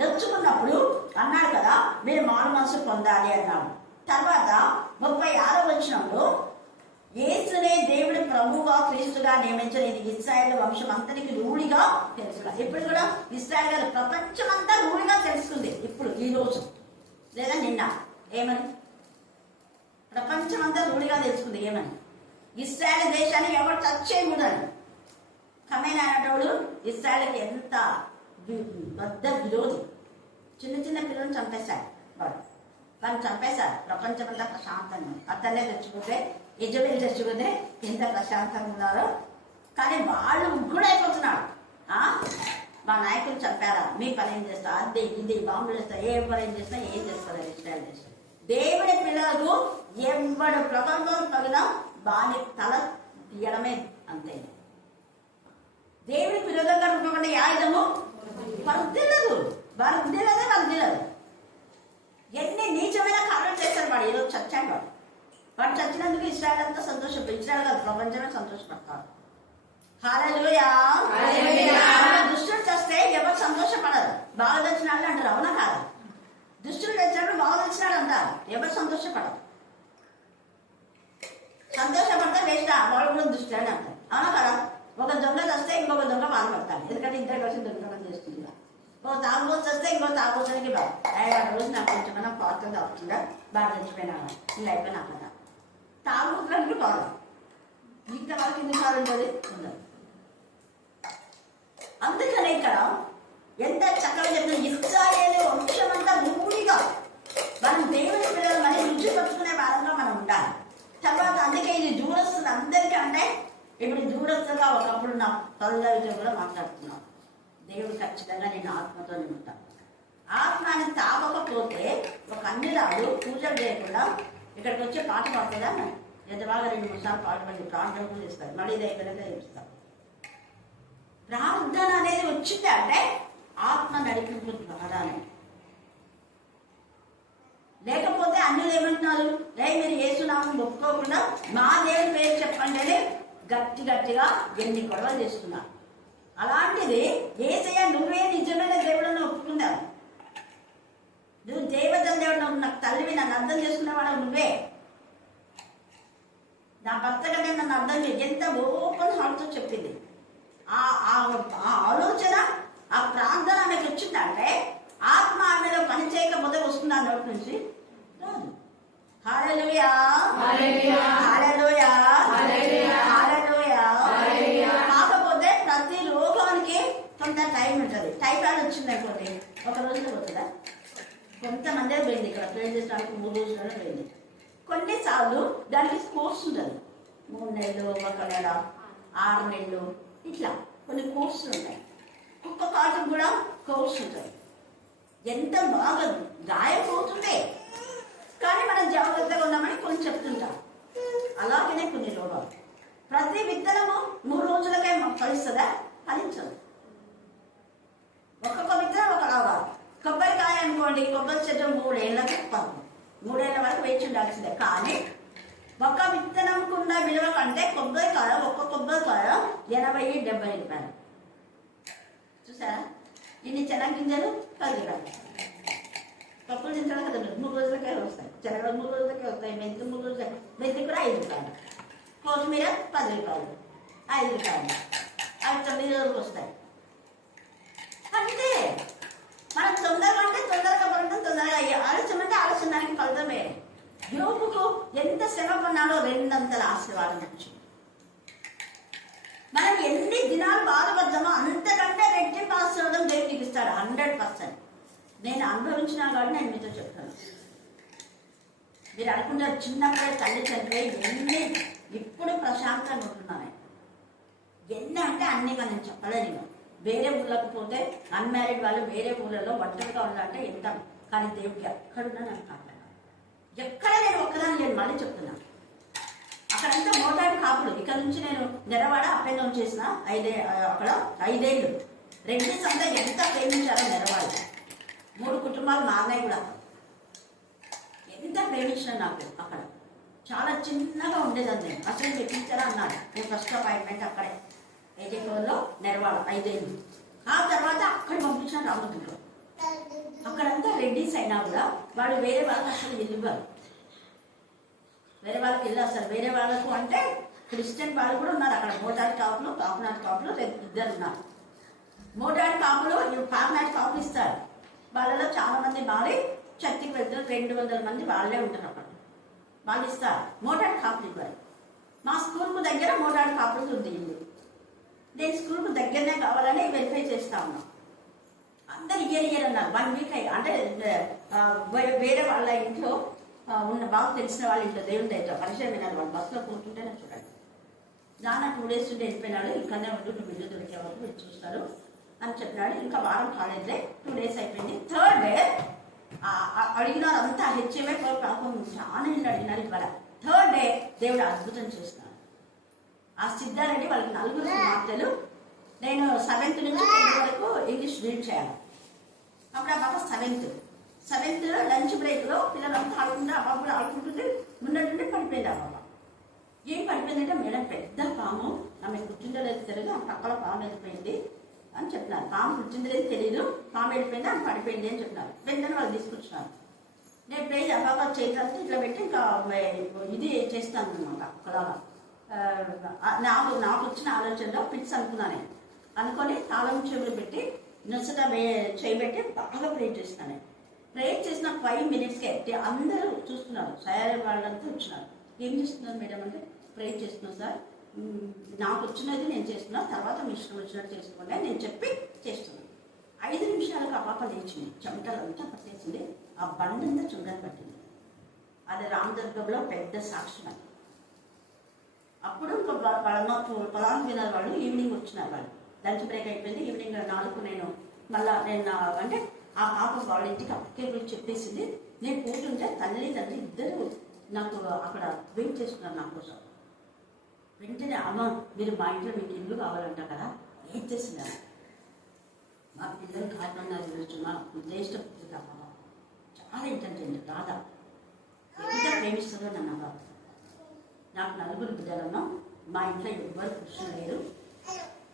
నొచ్చుకున్నప్పుడు అన్నాడు కదా, మీరు మారు మనసు పొందాలి అన్నాడు. తర్వాత 36వ వచనంలో యేసునే దేవుడి ప్రభువుగా క్రీస్తుగా నియమించిన ఇది ఇశ్రాయేలు వంశం అంతరికి రూఢిగా తెలుసుకున్నా. ఇప్పుడు కూడా ఇశ్రాయేల్ గారు ప్రపంచమంతా రూఢిగా తెలుసుకుంది. ఇప్పుడు ఈ రోజు లేదా నిన్న ఏమని ప్రపంచమంతా రూఢిగా తెలుసుకుంది. ఏమని? ఇశ్రాయేల్ దేశాన్ని ఎవరు టచ్ చేయకూడదని. కమేనా అనేటోడు ఇశ్రాయేల్కి ఎంత పెద్ద విరోధి. చిన్న చిన్న పిల్లలను చంపేశారు. వాళ్ళు చంపేశారు. ప్రపంచమంతా ప్రశాంతంగా, అతనే తెచ్చుకుంటే యజబేలు తెచ్చుకుంటే ఎంత ప్రశాంతంగా ఉన్నారో. కానీ వాళ్ళు ఉగ్గుడైపోతున్నాడు. మా నాయకులు చంపారా, మీ పని ఏం చేస్తా, అది ఇది బాంబులు వేస్తా, ఏ పని ఏం చేస్తా, ఏం చేస్తారు ఇస్రాయేల్ దేశం. దేవుడి పిల్లలకు ఎవడు ప్రపంచం పగినా వాని తల తీయడమే, అంతే. దేవుడి విరోధంగా రూపబడే ఆయుధము వర్ధిల్లదు, వర్ధిల్లదు. ఎన్ని నీచమైన కార్యాలు చేశారు వాడు. ఈరోజు చచ్చాడు వాడు చచ్చినందుకు ఇశ్రాయేల్ అంతా సంతోషపడు. ఇశ్రాయేల్ కాదు, ప్రపంచమే సంతోషపడతారు. హల్లెలూయా. దుష్టుడు చేస్తే ఎవరు సంతోషపడరు. బాగా తెచ్చిన వాళ్ళు అంటారు, అవునా కాదు? దుష్టుడు తెచ్చినప్పుడు బాగా తెచ్చినాడు అంటారు, ఎవరు సంతోషపడరు. సంతోషపడితే వేస్ట్, వాడు కూడా దుష్టుడు అని అంటారు, అవునా కదా? ఒక దొంగ వస్తే ఇంకొక దొంగ బాధపడతారు, ఎందుకంటే ఇద్దరు కలిసి దొంగతనం చేస్తుంది. ఓ తాగుబోతు వస్తే ఇంకో తాగుబోతునికి బాగా రోజు నాకు కొంచెం పాత్ర తాగుతుందా, బాగా తెచ్చిపోయినా ఇలా అయిపోయినా కదా. తాగుతున్నట్టు కాదు. మిగతా వాళ్ళకి ఎన్ని సార్లు ఉంటుంది ఉండదు. అందుకనే ఇక్కడ ఎంత చక్కగా చెప్పిన ఇశ్రాయేలు వంశమంతా మూడిగా మనం దేవుని పిల్లలు మళ్ళీ రుచి పట్టుకునే వారంగా మనం ఉండాలి. తర్వాత అందుకే ఇది దూరస్తులు అందరికీ అంటే ఇప్పుడు దూరస్తుగా ఒకప్పుడు నా తల్లితో కూడా మాట్లాడుతున్నాను. దేవుడు ఖచ్చితంగా నేను ఆత్మతో నింపుతాను. ఆత్మని తాగకపోతే ఒక అన్నిరాలు పూజలు చేయకుండా ఇక్కడికి వచ్చే పాట పాడుతుందా ఎంత బాగా 2-3 సార్లు పాట పాడి ప్రార్థన కూడా ఇస్తారు. మళ్ళీ ఇది అయిపోయినాక చేస్తాం. ప్రార్థన అనేది వచ్చింది అంటే ఆత్మ నడిపింపు ద్వారానే. లేకపోతే అన్యులు ఏమంటున్నారు, మీరు యేసునామం ఒప్పుకోకుండా మా దేవుని పేరు చెప్పండి అని గట్టిగా ఎన్ని గొడవలు చేస్తున్నారు. అలాంటిది యేసయ్య నువ్వే నిజమైన దేవుడని ఒప్పుకున్నావు. నువ్వు దేవతల దేవుడు, నాకు తల్లివి, నన్ను అర్థం చేసుకునేవాడు నువ్వే. నా భర్త కంటే నన్ను అర్థం చేసి ఎంత ఓపెన్ హార్ట్తో చెప్పింది. ఆ ఆలోచన, ఆ ప్రార్థన ఆమెకు వచ్చిందంటే ఆత్మ ఆమెలో పని చేయకపోతే వస్తుంది ఆ నోటి నుంచి రాదు. హల్లెలూయా, హల్లెలూయా, హల్లెలూయా. కాకపోతే ప్రతి రోగానికి కొంత టైం ఉంటుంది. టైఫాయిడ్ వచ్చింది అనుకోండి, ఒక రోజులో పోతుందా? కొంతమందే పోయింది. ఇక్కడ ట్రైన్ చేసడానికి 3 రోజులలో పోయింది. కొన్నిసార్లు దానికి కోర్స్ ఉంటుంది. 3 నెలలు, 1 నెల, 6 నెలలు, ఇట్లా కొన్ని కోర్సులు ఉంటాయి. ఒక్కొక్క కాటుకు కూడా కోర్స్ ఉంటుంది. ఎంత బాగా గాయపోతుంటే కానీ మనం జాగ్రత్తగా ఉన్నామని కొన్ని చెప్తుంటాం. అలాగనే కొన్ని రోగాలు. ప్రతి విత్తనము 3 రోజులకే ఫలిస్తుందా? ఫలించదు. ఒక్కొక్క విత్తనం ఒక లాగా. కొబ్బరికాయ అనుకోండి, కొబ్బరి చెట్టు 3 ఏళ్ళకి 3 ఏళ్ళ వరకు వేచి ఉండాల్సిందే. కానీ ఒక విత్తనంకున్న విలువ కంటే కొబ్బరికాయ, ఒక్క కొబ్బరికాయ 80-70 రూపాయలు. చూసారా? ఇన్ని చెనగ గింజలు 10 రూపాయలు. పప్పులు దించడం కదా 3 రోజులకే వస్తాయి. చెనగలు 3 రోజులకే వస్తాయి. మెంతి 3 రోజులకే. మెంతి కూడా 5 రూపాయలు. కొత్తిమీర 10 రూపాయలు, 5 రూపాయలు. అవి 9 రోజులకు వస్తాయి. అంతే. మనం తొందరగా అంటే తొందరగా పడటం, తొందరగా ఆలోచన అంటే ఆలోచన దానికి ఫలితమే. యోగుకు ఎంత శ్రమ పడినాడో 2 ఆశీర్వాదం వచ్చింది. మనం ఎన్ని దినాలు బాధపడ్డామో అంతకంటే రెట్టింపు ఆశీర్వాదం దేవుడికి ఇస్తాడు 100%. నేను అనుభవించినా కాబట్టి నేను మీతో చెప్తాను. మీరు అనుకుంటారు చిన్నప్పుడే తల్లి చనిపోయి ఎన్ని, ఇప్పుడు ప్రశాంతంగా ఉంటున్నాను. ఎన్ని అంటే అన్ని మనం చెప్పలేను. వేరే ఊళ్ళకి పోతే అన్మ్యారీడ్ వాళ్ళు వేరే ఊళ్ళలో ఒంటరిగా ఉండాలంటే ఎంత, కానీ దేవుడికి ఎక్కడున్నా నన్ను కాపాడాలి. ఎక్కడ నేను ఒక్కదాన్ని నేను మళ్ళీ చెప్తున్నాను. అక్కడంతా మోటార్ కాపులు. ఇక్కడ నుంచి నేను నెరవాడ అప్ అండ్ డౌన్ చేసిన అక్కడ 5 ఏళ్ళు. రెడ్డి సంతా ఎంత ప్రేమించారో నెరవాడ. 3 కుటుంబాలు మా అన్నయ్య కూడా ఎంత ప్రేమించిన నాకు. అక్కడ చాలా చిన్నగా ఉండేదాన్ని నేను. అసలు చెప్పించారా అన్నాడు. నేను ఫస్ట్ అపాయింట్మెంట్ అక్కడే 84లో నెరవాడ 5 ఏళ్ళు. ఆ తర్వాత అక్కడ పంపించిన రామగుంట్లో. అక్కడంతా రెడ్డిస్ అయినా కూడా వాళ్ళు వేరే వాళ్ళకి అసలు వెళ్ళివ్వరు. వేరే వాళ్ళకి వెళ్ళి అసలు వేరే వాళ్ళకు అంటే క్రిస్టియన్ వాళ్ళు కూడా ఉన్నారు అక్కడ. మోటార్ కాపులు, కాపునాటి కాపులు 2 ఉన్నారు. మోటార్ కాపులు కాపునాటి కాపులు ఇస్తారు. వాళ్ళలో చాలా మంది మారి చర్చికి వెళ్తారు. 200 మంది వాళ్ళే ఉంటారు అక్కడ. వాళ్ళు ఇస్తారు. మోటార్ కాపులు ఇవ్వాలి. మా స్కూల్కు దగ్గర మోటార్ కాపులు ఉంది ఇల్లు. నేను స్కూల్కు దగ్గరనే కావాలని వెరిఫై చేస్తా ఉన్నాను. అందరు ఇయర్ అన్నారు. 1 వీక్ అంటే వేరే వాళ్ళ ఇంట్లో ఉన్న బాగా తెలిసిన వాళ్ళ ఇంట్లో దేవుని దగ్గర పరిచయం వినాలి. వాళ్ళు బస్సులో కూర్చుంటేనే చూడండి. నాన్న 2 డేస్ ఉండి వెళ్ళిపోయినాడు. ఇక్కడనే ఉండు, నువ్వు ఇల్లు దొరికే వరకు మీరు చూస్తారు అని చెప్పినాడు. ఇంకా వారం కాలేజ్లే 2 డేస్ అయిపోయింది. 3rd డే అడిగినారు. అంతా హెచ్ఎంఏ పాపం చాలా ఇల్లు అడిగినారు. ఇవాళ 3rd డే దేవుడు అద్భుతం చేస్తున్నాడు. ఆ సిద్ధారెడ్డి వాళ్ళకి 4 కుమార్తెలు. నేను 7th నుంచి 10th వరకు ఇంగ్లీష్ రీడ్ చేయాలి. అప్పుడు ఆ పాప 7th లంచ్ బ్రేక్లో పిల్లలంతా ఆడుకుంటే ఆ పాప కూడా ఆడుకుంటుంది. ఉన్నట్టుండి పడిపోయింది. ఆ పాప ఏం పడిపోయిందంటే, మేడం పెద్ద పాము ఆమె కూర్చుండలేదు తెలియదు, ఆ పక్కల పాము వెళ్ళిపోయింది అని చెప్పినారు. పాము కూర్చుండలేదు తెలియదు, పాము వెళ్ళిపోయింది, ఆమె పడిపోయింది అని చెప్పినారు. వెంటనే వాళ్ళు తీసుకొచ్చినారు. నేను ప్లేజ్ ఆ పాప చేతి ఇట్లా పెట్టి ఇంకా ఇది చేస్తాను అనమాట. ఒకలాగా నాకు వచ్చిన ఆలోచనలో పిట్స్ అనుకున్నాను. అనుకొని తాళం చెవులు పెట్టి నొసట చేయబెట్టి బాగా ప్రేర్ చేసినాను. ప్రేర్ చేసిన 5 minutesకే అందరూ చూస్తున్నారు. సయారి వాళ్ళంతా వచ్చినారు. ఏం చేస్తున్నారు మేడం అంటే ప్రే చేస్తున్నాను సార్, నాకు వచ్చినది నేను చేస్తున్నా, తర్వాత మీ ఇష్టం వచ్చినట్టు చేసుకోండి నేను చెప్పి చేస్తున్నాను. 5 నిమిషాలకు ఆ పాప లేచింది, చెమటలంతా పట్టేసింది, ఆ బండంతా చుంగని పట్టింది. అది రామదుర్గంలో పెద్ద సాక్షి. అప్పుడు పొలానికి వినారు వాళ్ళు, ఈవినింగ్ వచ్చినారు వాళ్ళు, లంచ్ బ్రేక్ అయిపోయింది. ఈవినింగ్ 4 నేను అంటే ఆ పాప వాళ్ళ ఇంటికి అప్పటికే గురించి చెప్పేసింది. నేను కూర్చుంటే తల్లి ఇద్దరు నాకు అక్కడ వెయిట్ చేస్తున్నారు నా కోసం. వెంటనే అమ్మ మీరు మా ఇంట్లో మీకు ఇల్లు కావాలంట కదా, ఏం చేసినారు? మా పిల్లలు కారణన్నారు ఈరోజు మా జ్యేష్ఠ పుత్రిక అమ్మ చాలా ఇంటెలిజెంట్, రాధా ఎంత ప్రేమిస్తుందో నన్ను అమ్మ. నాకు 4 బిడ్డలన్నా, మా ఇంట్లో ఎవ్వరు పురుషులు లేరు.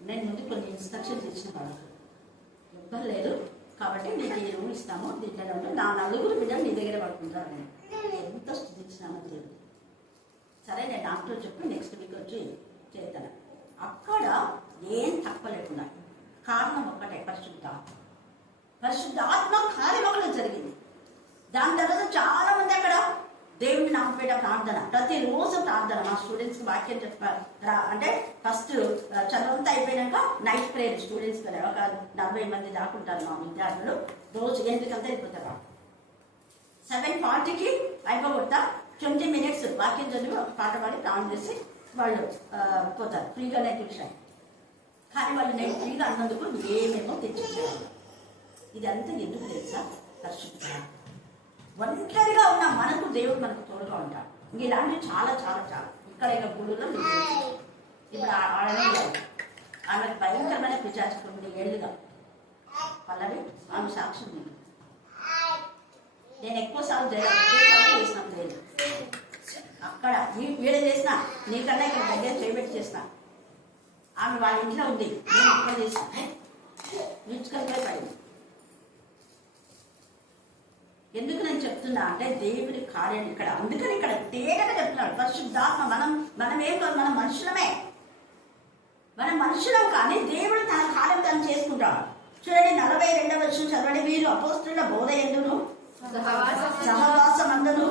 నేను ముందు కొన్ని ఇన్స్ట్రక్షన్స్ ఇచ్చిన వాళ్ళకు, ఎవ్వరు లేరు కాబట్టి నీకు ఈ రూమ్ ఇస్తాము, దీంట్లో ఉంటే నా 4 బిడ్డలు నీ దగ్గర పడుకుంటారు. నేను ఎంత స్థుతించినామో దేవుడు. సరే నేను డాక్టర్ చెప్పి నెక్స్ట్ వీక్ వచ్చి చేస్తాను. అక్కడ ఏం తక్కువ లేకుండా కారణం ఒక్కటే, పరిశుద్ధాత్మ కార్యం ఒకటి జరిగింది. దాని తర్వాత చాలా మంది అక్కడ దేవుని నామపేట ప్రార్థన, ప్రతిరోజు ప్రార్థన. మా స్టూడెంట్స్కి వాక్యం చెప్పారు అంటే ఫస్ట్ చదువంతా అయిపోయాక నైట్ ప్రేయర్ స్టూడెంట్స్ కదా, ఒక 40 మంది దాకుంటారు మా విద్యార్థులు. రోజు 8 అయిపోతారు. 7:40కి అయిపోగొడతా, 20 minutes వాక్యం చదివి ఒక పాట పాడి ప్రాణం చేసి వాళ్ళు పోతారు. ఫ్రీగానే ట్యూషన్. కానీ వాళ్ళు నేను ఫ్రీగా అన్నందుకు ఏమేమో తెచ్చుకునేవాళ్ళు. ఇదంతా ఎందుకు తెలుసా? పరిశుద్ధ ఒంటరిగా ఉన్న మనకు దేవుడు మనకు తోడుగా ఉంటాడు. ఇంక ఇలాంటివి చాలా చాలా చాలా ఇక్కడ ఇక గుళ్ళలో ఇప్పుడు ఆమెకు భయంకరమైన పిచాచుకుంది 9 ఏళ్ళుగా. పల్లవి ఆమె సాక్ష్యం ఉంది. నేను ఎక్కువసార్లు చేసినప్పుడు లేదు, అక్కడ వీడ చేసిన నీకన్నా ఇక్కడ దగ్గర చేయబెట్టి చేసిన. ఆమె వాళ్ళ ఇంట్లో ఉంది, నేను అక్కడ చేసిన నిచ్చుకలపై పడింది. ఎందుకు నేను చెప్తున్నా అంటే దేవుడి కార్యం ఇక్కడ, అందుకని ఇక్కడ తేగగా చెప్తున్నాడు పరిశుద్ధాత్మ. మనం ఏం కాదు, మనం మనుషులం కానీ దేవుడు తన కార్యం తను చేసుకుంటాడు. చూడండి 42వ వచనం చదవండి. వీరు అపోస్తుల బోధ ఎందును, సహవాసమందును,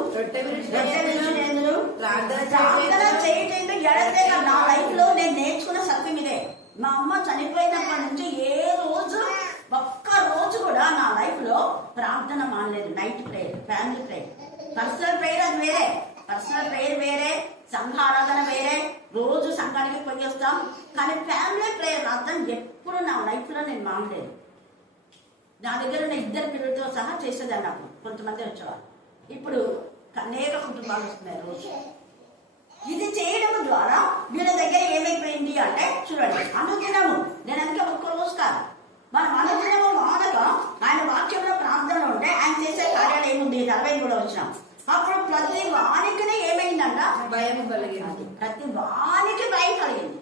ప్రార్థన చేయటం ఎడతెగ. నా లైఫ్ లో నేను నేర్చుకున్న సత్యం ఇదే. మా అమ్మ చనిపోయినప్పటి నుంచి ఏ రోజు ఒక్క రోజు కూడా నా లైఫ్ లో ప్రార్థన మానలేదు. Night prayer, family prayer, personal prayer అది వేరే, పర్సనల్ ప్రేయర్ వేరే, సంఘ ఆరాధన వేరే, రోజు సంఘానికి పోయి వస్తాం. కానీ ఫ్యామిలీ ప్రేయర్ అర్థం ఎప్పుడు నా లైఫ్ లో నేను మానలేదు. నా దగ్గర ఉన్న 2 పిల్లలతో సహా చేసేదాన్ని. నాకు కొంతమంది వచ్చేవారు, ఇప్పుడు అనేక కుటుంబాలు వస్తున్నాయి రోజు. ఇది చేయడం ద్వారా వీళ్ళ దగ్గర ఏమైపోయింది అంటే చూడండి, అనుదినము, నేను అందుకే ఒక్క రోజు కాదు, మనం అనుదినము మానగా ఆయన వాక్యంలో ప్రార్థనలో ఉంటే ఆయన చేసే కార్యాలు ఏముంది 43వ వచనం. అప్పుడు ప్రతి వానికి ఏమైందంట? భయం కలిగింది. ప్రతి వానికి భయం కలిగింది.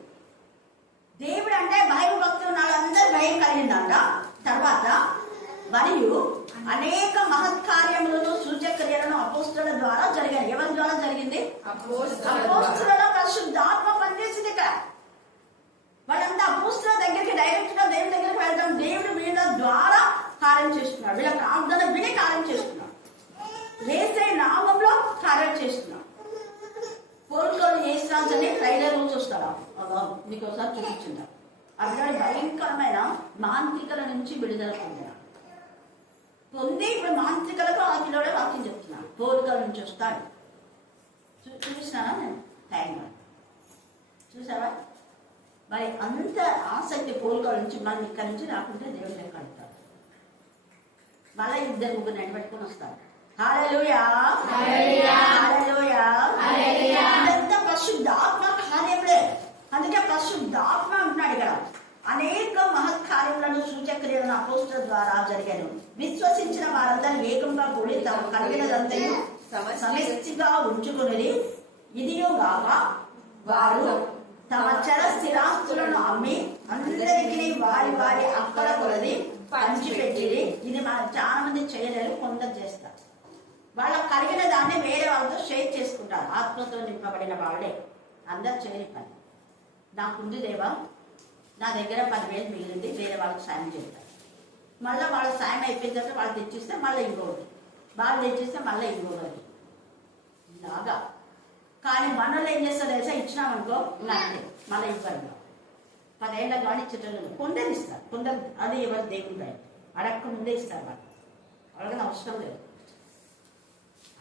దేవుడు అంటే భయం భక్తులు వాళ్ళందరూ భయం కలిగిందంట. తర్వాత మరియు అనేక మహత్కార్యములను సూచక్రియలను అపోస్తుల ద్వారా జరిగాయి. ఎవరి ద్వారా జరిగింది? అపోస్తులలో పరిశుద్ధాత్మ పనిచేసింది. ఇక్కడ వాళ్ళంతా అపోస్తుల దగ్గరికి డైరెక్ట్ గా దేవుడి దగ్గరికి వెళ్తాం. దేవుడు వీళ్ళ ద్వారా కార్యం చేస్తున్నాడు, వీళ్ళ ప్రార్థన విని కార్యం చేస్తున్నాడు, యేసే నామంలో కార్యం చేస్తున్నాడు. కోరికలు చేస్తానని ట్రైలర్ రోజు వస్తాడు, మీకు ఒకసారి చూపించిందా? అక్కడ భయంకరమైన మాంత్రికల నుంచి విడుదల పొంది ఇప్పుడు మాంత్రికలకు ఆ పిల్లడే వాక్యం చెప్తున్నాడు. కోరికల నుంచి వస్తాడు. చూసినానా నేను? Thank you. చూసావా? మరి అంత ఆసక్తి కోరికల నుంచి మనం ఇక్కడ నుంచి రాకుంటే దేవుడు లెక్క అడుగుతాడు. మళ్ళీ 2-3 నిలబెట్టుకుని వస్తాడు. హల్లెలూయా, హల్లెలూయా, హల్లెలూయా. ఇదంతా పరిశుద్ధాత్మ కార్యములే. అందుకే పరిశుద్ధాత్మ అంటున్నాడు ఇక్కడ. అనేక మహత్కార్యములను సూచక్రియలను అపోస్తుల ద్వారా జరిగాను. విశ్వసించిన వారందరూ ఏకంగా కూడి తమ కలిగినదంతయు సమష్టిగా ఉంచుకుని, ఇదియోగాక వారు తమ చర స్థిరాస్తులను అమ్మి అందరికీ వారి వారి అక్కల కొలది పంచిపెట్టిరి. ఇది మనం చాలా మంది చేయలేరు, కొందరు చేస్తారు. వాళ్ళకి కలిగిన దాన్ని వేరే వాళ్ళతో షేర్ చేసుకుంటారు. ఆత్మతో నింపబడిన వాళ్ళే. అందరు చేయని పని. నాకుంది దేవా, నా దగ్గర 10,000 మిగిలింది, వేరే వాళ్ళకి సాయం చేస్తారు. మళ్ళీ వాళ్ళ సాయం అయిపోయిన తర్వాత వాళ్ళు తెచ్చిస్తే మళ్ళీ ఇంకొకటి, వాళ్ళు తెచ్చిస్తే మళ్ళీ ఇంకొకటి. ఇలాగా కానీ మనలో ఏం చేస్తారు తెలుసా, ఇచ్చినామనుకో అంతే మళ్ళీ ఇవ్వరు. 10 ఏళ్ళ కానీ ఇచ్చేటోళ్ళు కొందరు ఇస్తారు, కొందరు అది ఎవరు దేవుని బయట అడగక ముందే ఇస్తారు. వాళ్ళు అడగని అవసరం లేదు.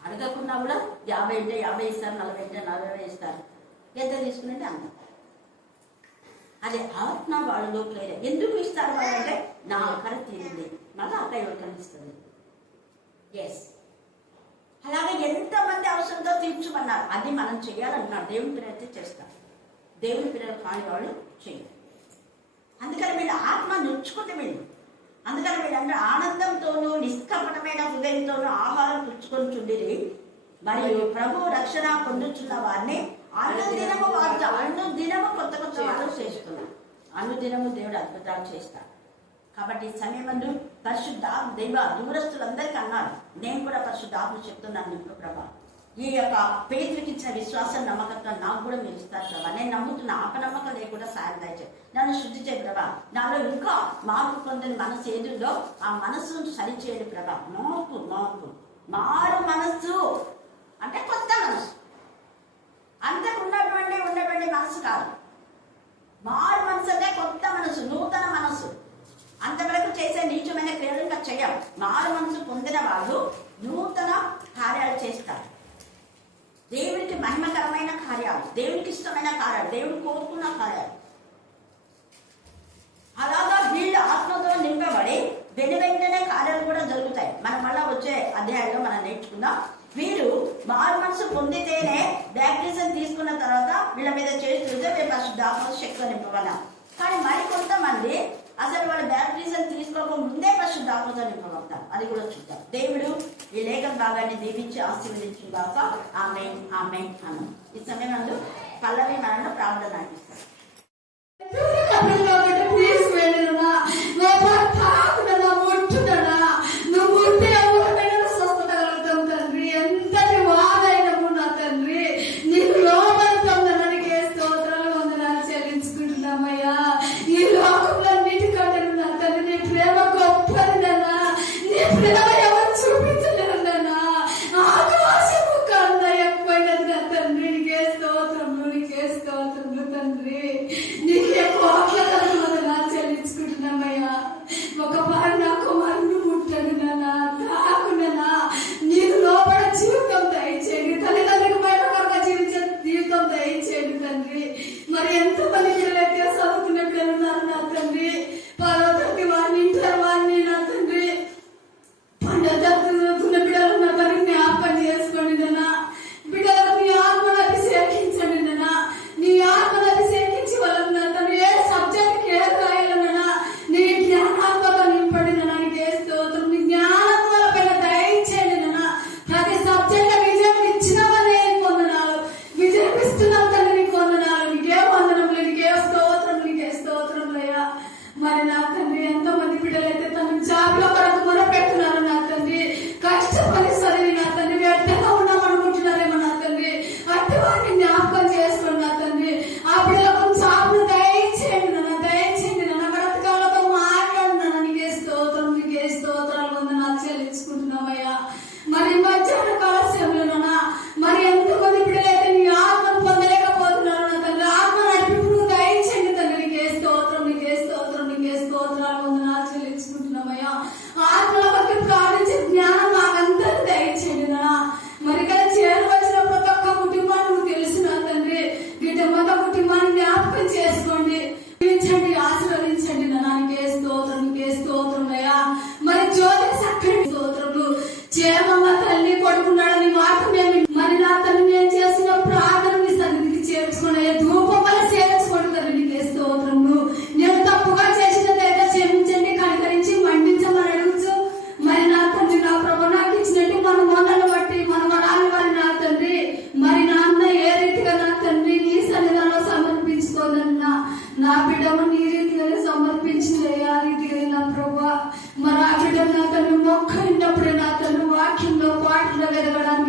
అడగకుండా కూడా 50 అంటే 50 ఇస్తారు, 40 అంటే 40 ఇస్తారు. ఎంత తీసుకునంటే అంత. అదే ఆత్మ వాళ్ళలోకి లేదు. ఎందుకు ఇస్తారు వాళ్ళంటే నా ఆకలి తీరింది, మళ్ళీ అక్కడ ఎవరికైనా ఇస్తుంది. ఎస్, అలాగే ఎంతమంది అవసరంతో తీర్చుమన్నారు. అది మనం చేయాలన్నారు. దేవుని పిల్లలైతే చేస్తాం, దేవుని పిల్లలు కాని వాళ్ళు చేయరు. అందుకని వీళ్ళు ఆత్మ నొచ్చుకుంటే వీళ్ళు, అందుకని వీళ్ళందరూ ఆనందంతోనూ నిష్కపటమైన హృదయంతోనూ ఆహారం పుచ్చుకొని చుండిరి. మరియు ప్రభు రక్షణ పొందుతున్న వారిని అనుదినము వార్త, అనుదినము కొత్త కొత్త వాళ్ళు చేస్తున్నారు. అనుదినము దేవుడు అద్భుతాలు చేస్తారు. కాబట్టి ఈ సమయమందు పరిశుద్ధాత్మ దైవ దూరస్తులందరికీ అన్నారు, నేను కూడా పరిశుద్ధాత్మ చెప్తున్నాను ఇప్పుడు ప్రభా, ఈ యొక్క పేతురికి ఇచ్చిన విశ్వాసం నమ్మకత్వం నాకు కూడా మీరు ఇస్తారు ప్రభా. నేను నమ్ముతున్నా, అపనమ్మకం లేకుండా సాయం దయచేయి, నన్ను శుద్ధి చేయ ప్రభా. నాలో ఇంకా మార్పు పొందని మనసు ఏదుందో ఆ మనస్సును సరిచేయండి ప్రభా. మారు మనస్సు అంటే కొత్త మనసు, అంతకు ఉన్నటువంటి మనసు కాదు. మారు మనసు అంటే కొత్త మనసు, నూతన మనసు. అంతవరకు చేసే నీచమైన క్రియలు ఇంకా చేయం. మారు మనసు పొందిన వాళ్ళు నూతన కార్యాలు చేస్తారు. దేవునికి మహిమకరమైన కార్యాలు, దేవునికి ఇష్టమైన కార్యాలు, దేవుడు కోరుకున్న కార్యాలు. అలాగా వీళ్ళు ఆత్మతో నింపబడి వెంటనే కార్యాలు కూడా జరుగుతాయి. మనం మళ్ళా వచ్చే అధ్యాయంలో మనం నేర్చుకుందాం. వీరు మారు మనసు పొందితేనే బ్యాప్టిజం తీసుకున్న తర్వాత వీళ్ళ మీద చేస్తుంటే వీళ్ళు పరిశుద్ధాత్మ శక్తితో నింపబడ్డాం. కానీ మరికొంతమంది అసలు వాళ్ళు బ్యాప్టిజం తీసుకోక ముందే పరిశుద్ధాత్మతో నింపబడతారు. అది కూడా చూద్దాం. దేవుడు ఈ లేఖన భాగాన్ని దీవించి ఆశీర్వదించుగాక. ఆమేన్ ఆమేన్ అను. ఈ సమయంలో పల్లవి మనల్ని ప్రార్థన అందిస్తారు. మరి ఆ బిడ్డ నా తను మొక్క ఉన్నప్పుడు నా తను వాక్యంలో పాటలో వెదగడానికి